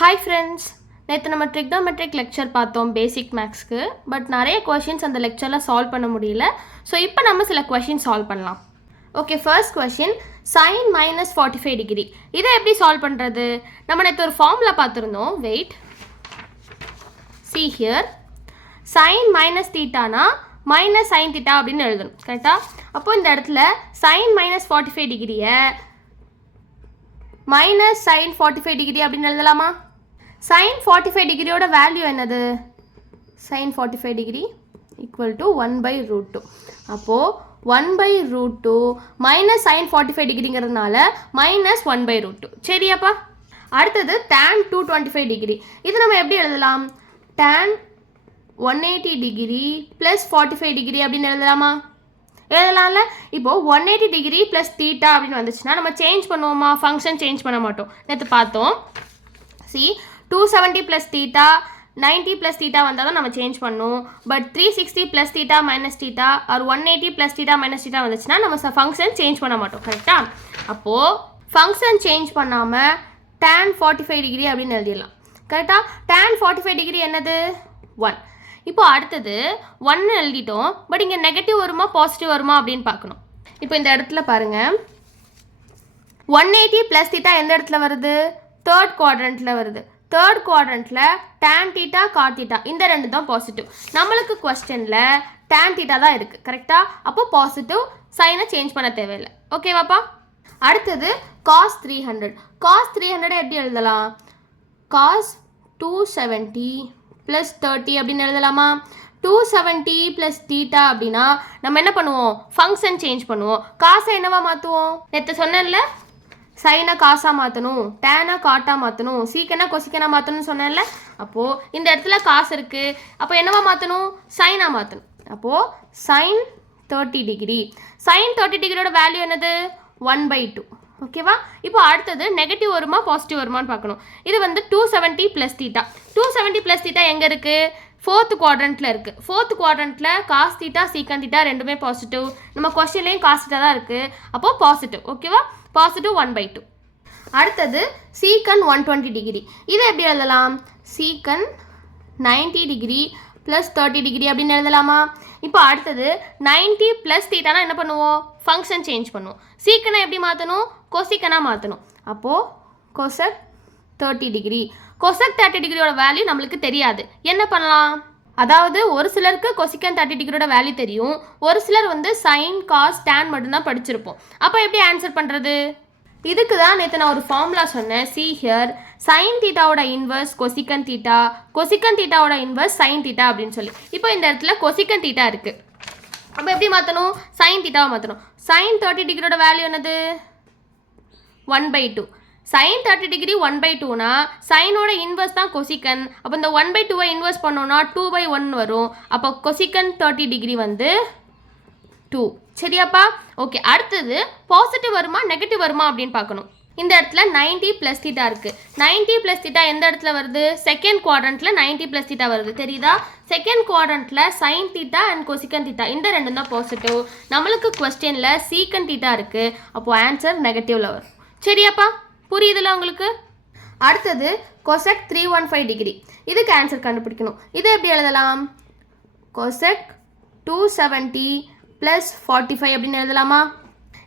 Hi friends, நேற்று நம்ம trigonometric lecture பார்த்தோம் பேசிக் மேக்ஸ்க்கு. பட் நிறைய கொஷின்ஸ் அந்த லெக்சரில் சால்வ் பண்ண முடியல. ஸோ இப்போ நம்ம சில கொஷின் சால்வ் பண்ணலாம். Okay, first question sin minus 45 degree. இதை எப்படி சால்வ் பண்ணுறது? நம்ம நேற்று ஒரு ஃபார்முலா பார்த்துருந்தோம். Wait, see here, sin minus தீட்டானா மைனஸ் சைன் தீட்டா அப்படின்னு எழுதணும். கரெக்டாக? அப்போ இந்த இடத்துல sin minus 45 டிகிரியை மைனஸ் சைன் 45 டிகிரி அப்படின்னு எழுதலாமா? sin 45 டிகிரியோட வேல்யூ என்னது? sin 45 degree equal to 1/√2. அப்போது 1/√2 மைனஸ் சைன் 45 டிகிரிங்கிறதுனால மைனஸ் 1/√2. சரியாப்பா? அடுத்தது tan 225 டிகிரி. இது நம்ம எப்படி எழுதலாம்? tan 180 டிகிரி ப்ளஸ் 45 டிகிரி அப்படின்னு எழுதலாமா? எழுதலாம்ல. இப்போது 180 டிகிரி ப்ளஸ் தீட்டா அப்படின்னு வந்துச்சுன்னா நம்ம சேஞ்ச் பண்ணுவோமா? ஃபங்க்ஷன் சேஞ்ச் பண்ண மாட்டோம். நேற்று பார்த்தோம். சி 270 ப்ளஸ் தீட்டா 90 ப்ளஸ் தீட்டா வந்தால் தான் நம்ம சேஞ்ச் பண்ணுவோம். But 360 plus theta minus theta or 180 plus theta minus theta வந்துச்சுன்னா நம்ம ஃபங்க்ஷன் சேஞ்ச் பண்ண மாட்டோம். கரெக்டாக? அப்போது ஃபங்க்ஷன் சேஞ்ச் பண்ணாமல் tan 45 டிகிரி அப்படின்னு எழுதிடலாம். கரெக்டாக? tan 45 டிகிரி என்னது? 1. இப்போ அடுத்தது 1 எழுதிட்டோம். பட் இங்கே நெகட்டிவ் வருமா பாசிட்டிவ் வருமா அப்படின்னு பார்க்கணும். இப்போ இந்த இடத்துல பாருங்கள், 180 ப்ளஸ் தீட்டா எந்த இடத்துல வருது? தேர்ட் குவாட்ரண்ட்டில் வருது. தேர்ட் குவாட்ரண்ட்டில் tan தீட்டா காட் தீட்டா இந்த ரெண்டு தான் பாசிட்டிவ். நம்மளுக்கு கொஸ்டினில் tan தீட்டா தான் இருக்குது. கரெக்டாக? அப்போ பாசிட்டிவ், சைனை சேஞ்ச் பண்ண தேவையில்லை. ஓகேவாப்பா? அடுத்தது cos 300. cos 300 எப்படி எழுதலாம்? cos 270 ப்ளஸ் 30 அப்படின்னு எழுதலாமா? 270 ப்ளஸ் தீட்டா அப்படின்னா நம்ம என்ன பண்ணுவோம்? ஃபங்க்ஷன் சேஞ்ச் பண்ணுவோம். காசை என்னவா மாற்றுவோம்? நேற்று சொன்னேன்ல, சைனை காசாக மாற்றணும், டேனை காட்டாக மாற்றணும், சீக்கனா கொசிக்கனா மாற்றணும்னு சொன்னேன்ல. அப்போது இந்த இடத்துல காசு இருக்குது. அப்போ என்னவா மாற்றணும்? சைனாக மாற்றணும். அப்போது சைன் 30 டிகிரி. சைன் 30 டிகிரியோட வேல்யூ என்னது? 1/2. ஓகேவா? இப்போ அடுத்தது நெகட்டிவ் வருமா பாசிட்டிவ் வருமானு பார்க்கணும். இது வந்து 270 ப்ளஸ் தீட்டா. 270 ப்ளஸ் தீட்டா எங்கே இருக்குது? ஃபோர்த் குவாட்ரண்ட்டில் இருக்குது. ஃபோர்த் குவாட்ரண்ட்டில் காஸ் தீட்டா சீக்கன் தீட்டா ரெண்டுமே பாசிட்டிவ். நம்ம கொஸ்டின்லேயும் காஸ் தீட்டா தான் இருக்குது. அப்போது பாசிட்டிவ். ஓகேவா? பாசிட்டிவ் 1/2. அடுத்தது சீக்கன் 120 டிகிரி. இதை எப்படி எழுதலாம்? சீக்கன் 90 டிகிரி ப்ளஸ் 30 டிகிரி அப்படின்னு எழுதலாமா? இப்போ அடுத்தது 90 ப்ளஸ் தீட்டானா என்ன பண்ணுவோம்? ஃபங்க்ஷன் சேஞ்ச் பண்ணுவோம். சீக்கனை எப்படி மாற்றணும்? கொசிக்கனாக மாற்றணும். அப்போது கொசக் 30 டிகிரி. கொசக் 30 டிகிரியோட வேல்யூ நம்மளுக்கு தெரியாது. என்ன பண்ணலாம்? அதாவது ஒரு சிலருக்கு கொசிக்கன் 30 டிகிரியோட வேல்யூ தெரியும், ஒரு சிலர் வந்து சைன் காஸ் டேன் மட்டும்தான் படிச்சிருப்போம். அப்போ எப்படி ஆன்சர் பண்ணுறது? இதுக்கு தான் நேற்று நான் ஒரு ஃபார்முலா சொன்னேன். see here, சைன் தீட்டாவோட இன்வர்ஸ் கொசிக்கன் தீட்டா, கொசிக்கன் தீட்டாவோட இன்வர்ஸ் சைன் தீட்டா அப்படின்னு சொல்லி. இப்போ இந்த இடத்துல கொசிக்கன் தீட்டா இருக்குது. அப்போ எப்படி மாற்றணும்? சைன் தீட்டாவை மாற்றணும். சைன் 30 டிகிரியோட வேல்யூ என்னது? 1/2. சைன் 30 டிகிரி 1/2னா சைனோட இன்வர்ஸ் தான் கொசிக்கன். அப்போ இந்த 1/2வை இன்வர்ஸ் பண்ணோன்னா 2/1 வரும். அப்போ கொசிக்கன் 30 டிகிரி வந்து 2. சரியாப்பா? ஓகே, அடுத்தது பாசிட்டிவ் வருமா நெகட்டிவ் வருமா அப்படின்னு பார்க்கணும். இந்த இடத்துல 90 ப்ளஸ் தீட்டா இருக்குது. 90 ப்ளஸ் தீட்டா எந்த இடத்துல வருது? செகண்ட் குவாட்ரண்ட்டில் 90 ப்ளஸ் தீட்டா வருது. தெரியுதா? செகண்ட் குவாட்ரண்ட்டில் சைன் தீட்டா அண்ட் கொசிக்கன் தீட்டா இந்த ரெண்டும் தான் பாசிட்டிவ். நம்மளுக்கு கொஸ்டினில் சீக்கன் தீட்டா இருக்குது. அப்போது ஆன்சர் நெகட்டிவில் வரும். சரியாப்பா? புரியுதுல உங்களுக்கு? அடுத்தது கொசக் 315 டிகிரி. இதுக்கு ஆன்சர் கண்டுபிடிக்கணும். இதை எப்படி எழுதலாம்? கொசக் 270 ப்ளஸ் 45 அப்படின்னு எழுதலாமா?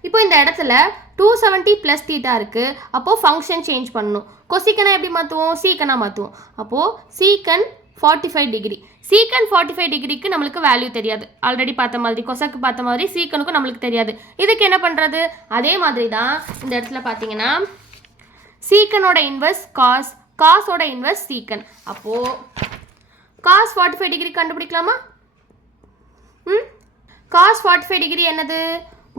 இப்போ இந்த இடத்துல 270 ப்ளஸ் தீட்டா இருக்குது. அப்போது ஃபங்க்ஷன் சேஞ்ச் பண்ணணும். கொசிக்கனை எப்படி மாற்றுவோம்? சீக்கனாக மாற்றுவோம். அப்போது சீக்கன் 45 டிகிரி. சீக்கன் 45 டிகிரிக்கு நம்மளுக்கு வேல்யூ தெரியாது. ஆல்ரெடி பார்த்த மாதிரி கொசக்கு பார்த்த மாதிரி சீக்கனுக்கும் நம்மளுக்கு தெரியாது. இதுக்கு என்ன பண்ணுறது? அதே மாதிரி தான் இந்த இடத்துல பார்த்தீங்கன்னா சீக்கனோட இன்வர்ஸ் காஸ், காஸோட இன்வர்ஸ் சீக்கன். அப்போது காஸ் 45 டிகிரி கண்டுபிடிக்கலாமா? காஸ் 45 டிகிரி என்னது?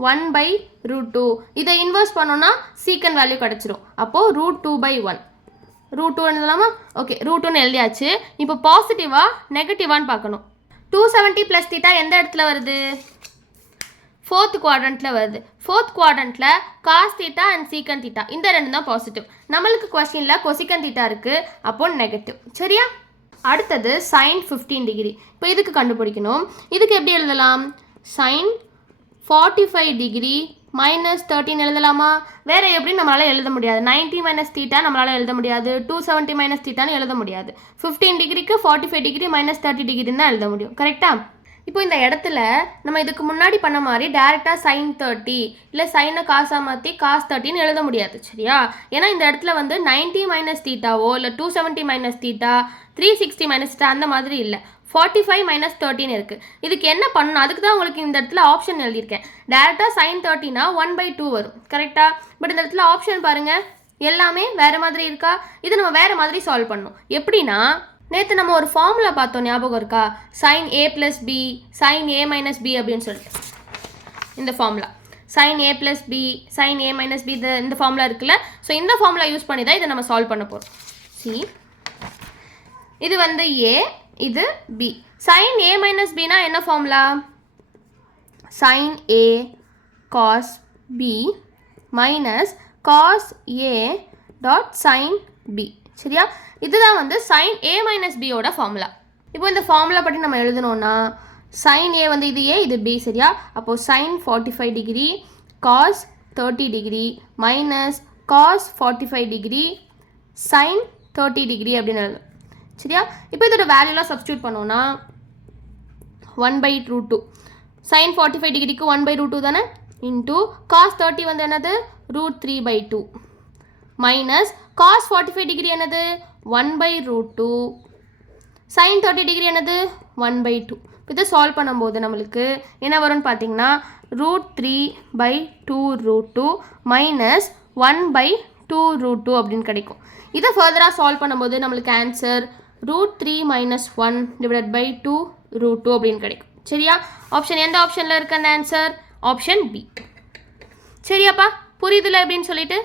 1/√2. இதை இன்வர்ஸ் பண்ணோன்னா சீக்கன் வேல்யூ கிடச்சிரும். அப்போது √2/1. √2 எழுதலாமா? ஓகே, √2ன்னு எழுதியாச்சு. இப்போ பாசிட்டிவா நெகட்டிவான்னு பார்க்கணும். 270 ப்ளஸ் தீட்டா எந்த இடத்துல வருது? ஃபோர்த் குவாட்ரண்ட்டில் வருது. ஃபோர்த் குவாட்ரண்ட்டில் cos theta and secant theta இந்த ரெண்டு தான் பாசிட்டிவ். நம்மளுக்கு கொஸ்டினில் கொசிக்கன் தீட்டா இருக்குது. அப்போது நெகட்டிவ். சரியா? அடுத்தது சைன் 15 டிகிரி. இப்போ இதுக்கு கண்டுபிடிக்கணும். இதுக்கு எப்படி எழுதலாம்? சைன் 45 டிகிரி மைனஸ் 13 எழுதலாமா? வேறு எப்படி நம்மளால் எழுத முடியாது? 90 மைனஸ் தீட்டா நம்மளால் எழுத முடியாது. 270 மைனஸ் தீட்டான்னு எழுத முடியாது. 15 டிகிரிக்கு 45 டிகிரி மைனஸ் 30 டிகிரின்னு தான் எழுத முடியும். கரெக்டாக? இப்போ இந்த இடத்துல நம்ம இதுக்கு முன்னாடி பண்ண மாதிரி டேரெக்டாக சைன் 30 இல்லை சைனை காசாக மாற்றி காஸ் 30ன்னு எழுத முடியாது. சரியா? ஏன்னா இந்த இடத்துல வந்து 90 மைனஸ் தீட்டாவோ இல்லை 270 மைனஸ் தீட்டா 360 மைனஸ் தீட்டா அந்த மாதிரி இல்லை. 45 மைனஸ் 13 இருக்குது. இதுக்கு என்ன பண்ணணும்? அதுக்கு தான் உங்களுக்கு இந்த இடத்துல ஆப்ஷன் எழுதியிருக்கேன். டேரெக்டாக சைன் 30னா 1/2 வரும். கரெக்டாக? பட் இந்த இடத்துல ஆப்ஷன் பாருங்கள், எல்லாமே வேறு மாதிரி இருக்கா? இது நம்ம வேறு மாதிரி சால்வ் பண்ணணும். எப்படின்னா, நேற்று நம்ம ஒரு ஃபார்முலா பார்த்தோம், ஞாபகம் இருக்கா? Sine a + b sine a - b அப்படின்னு சொல்லிட்டு இந்த formula sine a + b sine a - b இந்த ஃபார்முலா இருக்குல்ல. ஸோ இந்த ஃபார்முலா யூஸ் பண்ணி தான் இதை நம்ம சால்வ் பண்ண போகிறோம். சி, இது வந்து a, இது b. sin a minus b னா என்ன formula? sin a cos b minus cos a dot sin b. சரியா? இதுதான் வந்து sin a minus b ஓட ஃபார்முலா. இப்போ இந்த ஃபார்முலா பற்றி நம்ம எழுதணும்னா sin a வந்து இது a, இது b. சரியா? அப்போது sin 45 degree cos 30 degree minus cos 45 degree sin 30 degree அப்படின்னு எழுதும். சரியா? இப்போ இதோட வேல்யூலாம் சப்ஸ்டியூட் பண்ணோன்னா 1/√2 sin 45 டிகிரிக்கு 1/√2 தானே, இன்டூ cos 30 வந்து என்னது √3/2 மைனஸ் cos 45 டிகிரி என்னது 1/√2 sin 30 டிகிரி என்னது 1/2. இதை சால்வ் பண்ணும்போது நம்மளுக்கு என்ன வரும்னு பார்த்தீங்கன்னா √3/2√2 மைனஸ் 1/2√2 அப்படின்னு கிடைக்கும். இதை ஃபர்தராக சால்வ் பண்ணும்போது நம்மளுக்கு ஆன்சர் √3 - 1/2√2 அப்படின்னு கிடைக்கும். சரியா? ஆப்ஷன் எந்த ஆப்ஷனில் இருக்கு அந்த ஆன்சர்? Option B. சரியாப்பா? புரியுதுல எப்படின்னு சொல்லிட்டு.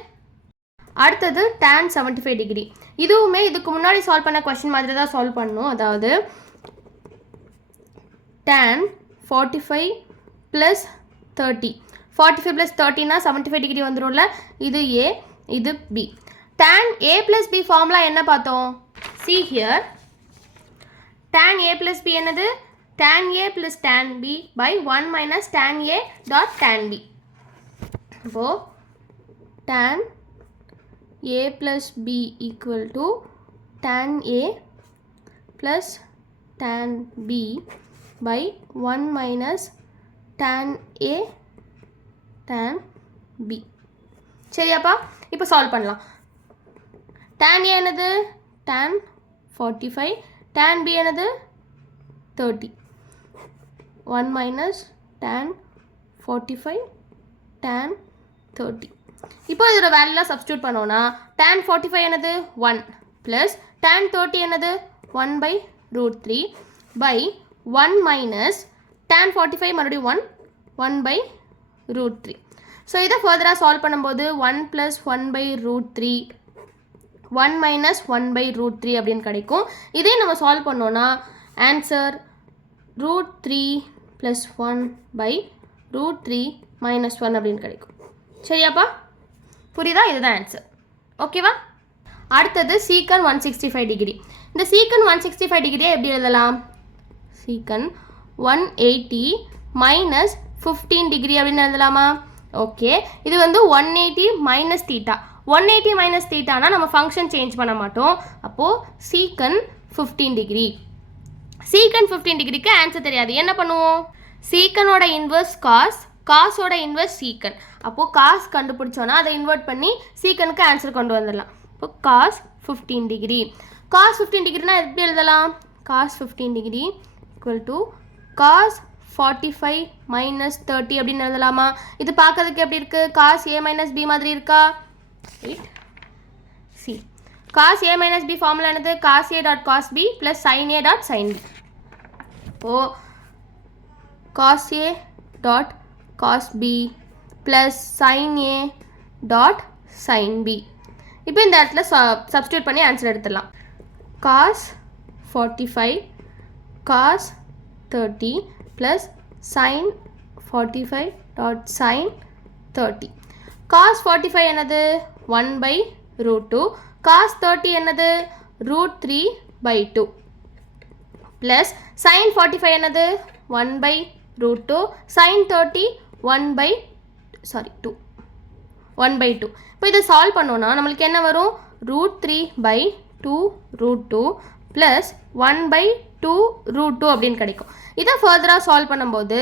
அடுத்தது tan 75 டிகிரி. இதுவுமே இதுக்கு முன்னாடி சால்வ் பண்ண கொஸ்டின் மாதிரி தான் சால்வ் பண்ணணும். அதாவது tan 45 + 30 45 + 30னா 75 டிகிரி வந்துடும்ல. இது a, இது b. tan a + b formula என்ன பார்த்தோம்? See here, tan a + b என்னது? tan a + tan b by 1 minus tan a dot tan b. இப்போ tan a + b equal to tan a plus tan b by 1 minus tan a tan b. சரியாப்பா? இப்போ solve பண்ணலாம். tan a என்னது tan 45, tan b என்னது 30. 1 minus tan 45 tan 30. இப்போ இதோட வேல்யூலாம் substitute பண்ணோன்னா tan 45 என்னது 1 plus tan 30 என்னது 1/√3 by 1 minus tan 45 மறுபடியும் 1/√3. ஸோ இதை ஃபர்தராக சால்வ் பண்ணும்போது 1 + 1/√3 1 minus 1/√3 அப்படின்னு கிடைக்கும். இதே நம்ம சால்வ் பண்ணோன்னா ஆன்சர் √3 + 1/√3 - 1 அப்படின்னு கிடைக்கும். சரியாப்பா? புரியுதா? இதுதான் ஆன்சர். ஓகேவா? அடுத்தது சீக்கன் 165 டிகிரி. இந்த சீக்கன் 165 டிகிரியை எப்படி எழுதலாம்? சீக்கன் 180 minus 15 டிகிரி அப்படின்னு எழுதலாமா? ஓகே, இது வந்து 180 minus தீட்டா. 180 minus தீட்டானா நம்ம ஃபங்க்ஷன் சேஞ்ச் பண்ண மாட்டோம். அப்போது சீக்கன் 15 டிகிரி. சீக்கன் 15 டிகிரிக்கு ஆன்சர் தெரியாது. என்ன பண்ணுவோம்? சீக்கனோட இன்வர்ஸ் காஸ், காஸோட இன்வர்ஸ் சீக்கன். அப்போது காஸ் கண்டுபிடிச்சோன்னா அதை இன்வெர்ட் பண்ணி சீக்கனுக்கு ஆன்சர் கொண்டு வந்துடலாம். இப்போ காஸ் 15 டிகிரி. காஸ் 15 டிகிரினா எப்படி எழுதலாம்? Cos 15 degree equal to cos 45 minus 30 அப்படின்னு எழுதலாமா? இது பார்க்கறதுக்கு எப்படி இருக்குது? காஸ் a minus b மாதிரி இருக்கா? See, cos a minus b formula என்னது? Cos a dot cos b plus sine a dot sine b. இப்போது cos a dot cos b plus sine a dot sine b. இப்போ இந்த இடத்துல substitute பண்ணி answer எடுத்துடலாம். Cos 45 cos 30 plus sine 45 dot sine 30. Cos 45 என்னது 1/√2, cos 30 என்னது √3/2 plus sine 45 என்னது 1/√2, sign 30 2 1/2. இப்போ இதை சால்வ் பண்ணோன்னா நம்மளுக்கு என்ன வரும் √3/2 √2 ப்ளஸ் 1/2 √2 அப்படின்னு கிடைக்கும். இதை ஃபர்தராக சால்வ் பண்ணும்போது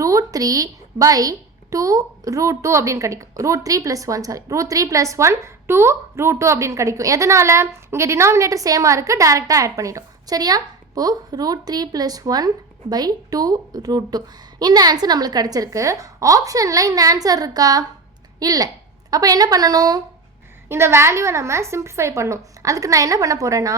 √3/2 √2 அப்படின்னு கிடைக்கும். √3 + 1 √3 + 1 2 √2 அப்படின்னு கிடைக்கும். எதனால இங்கே டினாமினேட்டர் சேமாக இருக்குது, டைரெக்டாக ஆட் பண்ணிட்டோம். சரியா? இப்போது √3 + 1/2 √2 இந்த ஆன்சர் நம்மளுக்கு கிடச்சிருக்கு. ஆப்ஷனில் இந்த ஆன்சர் இருக்கா? இல்லை. அப்போ என்ன பண்ணணும்? இந்த வேல்யூவை நம்ம சிம்பிளிஃபை பண்ணணும். அதுக்கு நான் என்ன பண்ண போகிறேன்னா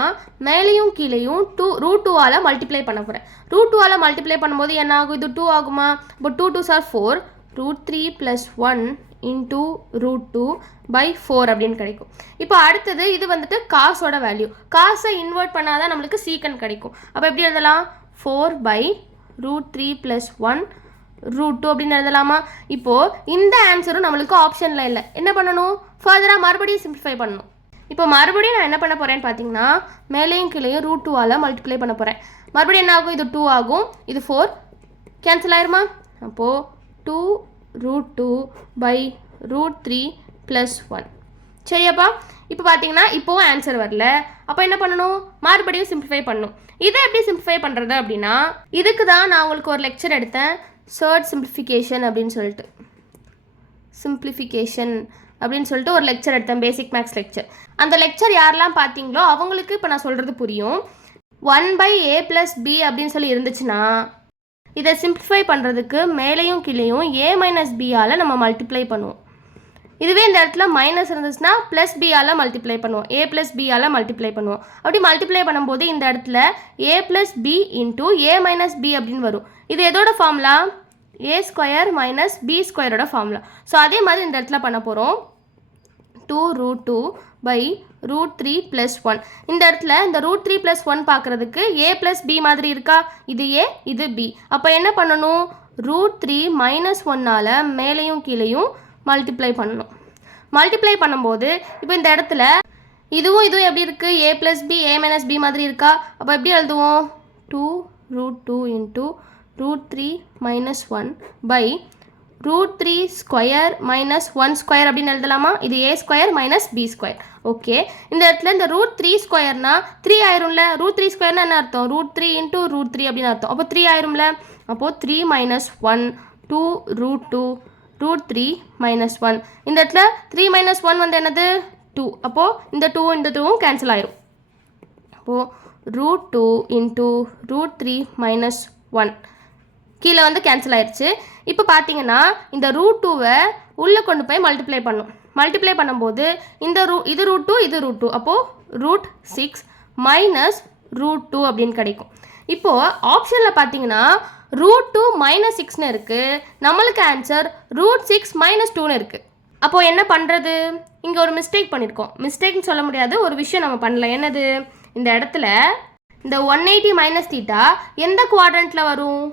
மேலேயும் கீழேயும் √2ஆல் மல்டிப்ளை பண்ண போகிறேன். √2ஆல் மல்டிப்ளை பண்ணும்போது என்ன ஆகும்? இது 2 ஆகுமா? இப்போ 2 2s are 4 √3 + 1 × √2/4 அப்படின்னு கிடைக்கும். இப்போ அடுத்தது இது வந்துட்டு காசோட வேல்யூ. காசை இன்வெர்ட் பண்ணாதான் நம்மளுக்கு சீக்கன் கிடைக்கும். அப்போ எப்படி எழுதலாம்? 4/√3 + 1 √2 அப்படின்னு எழுதலாமா? இப்போது இந்த ஆன்சரும் நம்மளுக்கு ஆப்ஷனில் இல்லை. என்ன பண்ணணும்? ஃபர்தராக மறுபடியும் சிம்பிளிஃபை பண்ணணும். இப்போ மறுபடியும் நான் என்ன பண்ண போகிறேன்னு பார்த்தீங்கன்னா மேலேயும் கீழேயும் √2ஆல் மல்டிப்ளை பண்ண போகிறேன். மறுபடியும் என்ன ஆகும்? இது 2 ஆகும், இது 4 கேன்சல் ஆயிருமா? அப்போது 2 √2/√3 + 1. சரியாப்பா? இப்போ பார்த்தீங்கன்னா இப்போவும் ஆன்சர் வரல. அப்போ என்ன பண்ணணும்? மறுபடியும் சிம்பிளிஃபை பண்ணணும். இதை எப்படி சிம்பிளிஃபை பண்ணுறது அப்படின்னா இதுக்கு தான் நான் உங்களுக்கு ஒரு லெக்சர் எடுத்தேன், சர்ட் சிம்பிளிஃபிகேஷன் அப்படின்னு சொல்லிட்டு ஒரு லெக்சர் எடுத்தேன், பேசிக் மேக்ஸ் லெக்சர். அந்த லெக்சர் யாரெல்லாம் பார்த்தீங்களோ அவங்களுக்கு இப்போ நான் சொல்கிறது புரியும். 1/a + b அப்படின்னு சொல்லி இருந்துச்சுன்னா இதை சிம்பிளிஃபை பண்ணுறதுக்கு மேலேயும் கீழேயும் a - b-ஆல் நம்ம மல்டிப்ளை பண்ணுவோம். இதுவே இந்த இடத்துல மைனஸ் இருந்துச்சுன்னா +b-ஆல் மல்டிப்ளை பண்ணுவோம், a + b-ஆல் மல்டிப்ளை பண்ணுவோம். அப்படி மல்டிப்ளை பண்ணும்போது இந்த இடத்துல a + b × a - b அப்படின்னு வரும். இது எதோட formula? a² - b² formula. So அதே மாதிரி இந்த இடத்துல பண்ண போகிறோம் 2 √2/√3 + 1. இந்த இடத்துல இந்த √3 + 1 பார்க்குறதுக்கு a + b மாதிரி இருக்கா? இது a, இது b. அப்போ என்ன பண்ணணும்? √3 - 1ஆல் மேலேயும் கீழேயும் மல்டிப்ளை பண்ணணும். மல்டிப்ளை பண்ணும்போது இப்போ இந்த இடத்துல இதுவும் எப்படி இருக்குது? a + b a - b மாதிரி இருக்கா? அப்போ எப்படி எழுதுவோம்? 2 √2 × √3 - 1/√3² - 1² அப்படின்னு எழுதலாமா? இது a² - b². ஓகே. இந்த இடத்துல இந்த √3² 3 ஆயிரும்ல. √3² என்ன அர்த்தம்? √3 × √3 அப்படின்னு அர்த்தம். அப்போ 3 ஆயிரும்ல. அப்போது 3 - 1 2 √2 √3 - 1. இந்த இடத்துல 3 - 1 வந்து என்னது? 2. அப்போது இந்த 2வும் கேன்சல் ஆயிரும். அப்போது √2 × √3 - 1 கீழே வந்து கேன்சல் ஆயிடுச்சு. இப்போ பார்த்தீங்கன்னா இந்த √2வை உள்ளே கொண்டு போய் மல்டிப்ளை பண்ணும். மல்டிப்ளை பண்ணும்போது இந்த இது √2 இது √2 அப்போது √6 - √2 அப்படின்னு கிடைக்கும். இப்போது ஆப்ஷனில் பார்த்தீங்கன்னா √2 - 6ன்னு இருக்குது, நம்மளுக்கு ஆன்சர் √6 - 2ன்னு இருக்குது. அப்போது என்ன பண்ணுறது? இங்கே ஒரு மிஸ்டேக் பண்ணியிருக்கோம். மிஸ்டேக்னு சொல்ல முடியாது, ஒரு விஷயம் நம்ம பண்ணல. என்னது? இந்த இடத்துல இந்த 180 - θ எந்த குவாட்ரண்ட்டில் வரும்?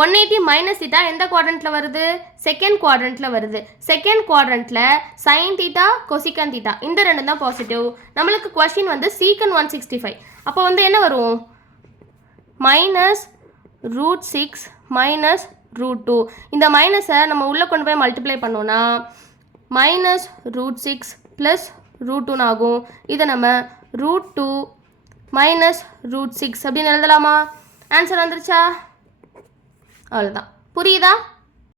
180 - θ எந்த குவாட்ரண்ட்டில் வருது? செகண்ட் குவாட்ரண்ட்டில் வருது. செகண்ட் குவாட்ரண்ட்டில் sin θ cosecant θ இந்த ரெண்டு தான் பாசிட்டிவ். நம்மளுக்கு கொஸ்டின் வந்து சீக்கன் 165. அப்போ வந்து என்ன வரும்? -√6 - √2. இந்த மைனஸை நம்ம உள்ளே கொண்டு போய் மல்டிப்ளை பண்ணோன்னா -√6 + √2 ஆகும். இதை நம்ம √2 - √6 அப்படின்னு எழுதலாமா? ஆன்சர் வந்துருச்சா? அவ்வளோதான். புரியுதா?